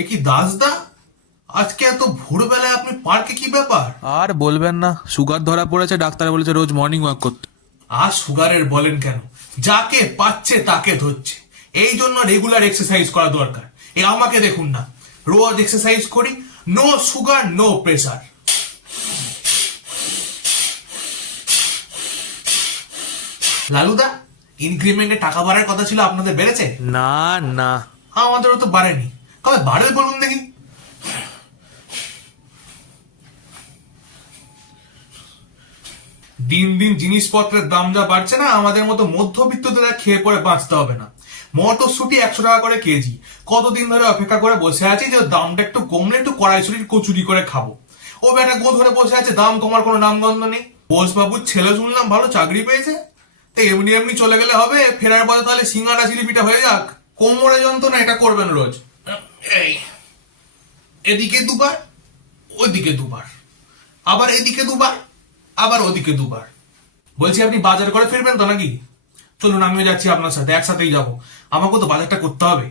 এ কি দাসদা, আজকে এত ভোরবেলায় আপনি পার্কে, কি ব্যাপার? আর বলবেন না, সুগার ধরা পড়েছে, ডাক্তার বলেছে রোজ মর্নিং ওয়াক করতে। আর সুগারের বলেন কেন, যাকে পাচ্ছে তাকে ধরছে। এই জন্য রেগুলার এক্সারসাইজ করা দরকার। এ আমাকে দেখুন না, রোজ এক্সারসাইজ করি, নো সুগার নো প্রেসার। লালুদা, ইনক্রিমেন্টে টাকা বাড়ার কথা ছিল, আপনাদের বেড়েছে? না না, আমাদেরও তো বাড়েনি। কবে বাড়বে বলুন দেখি? দিন দিন জিনিসপত্রের দাম যা বাড়ছে না, আমাদের মতো মধ্যবিত্তদের আর খেয়ে পরে বাঁচতে হবে না। মটরশুটি 100 টাকা করে কেজি। কতদিন ধরে অপেক্ষা করে বসে আছি যে ওর দামটা একটু কমলে একটু কড়াইশুটির কচুরি করে খাবো। ও বেটা গো ধরে বসে আছে, দাম কমার কোনো নামগন্ধ নেই। বোসবাবুর ছেলে শুনলাম ভালো চাকরি পেয়েছে, তো এমনি এমনি চলে গেলে হবে? ফেরার পথে তাহলে সিঙ্গাড়া জিলিপিটা হয়ে যাক। কোমরে যন্ত্রণা, এটা করবেন রোজ। এই এদিকে দুবার, ওইদিকে দুবার, আবার এদিকে দুবার, আবার ওদিকে দুবার। বলছি আপনি বাজার করে ফিরবেন তো নাকি? চলুন আমিও যাচ্ছি আপনার সাথে, একসাথেই যাবো। আমাকেও তো বাজারটা করতে হবে।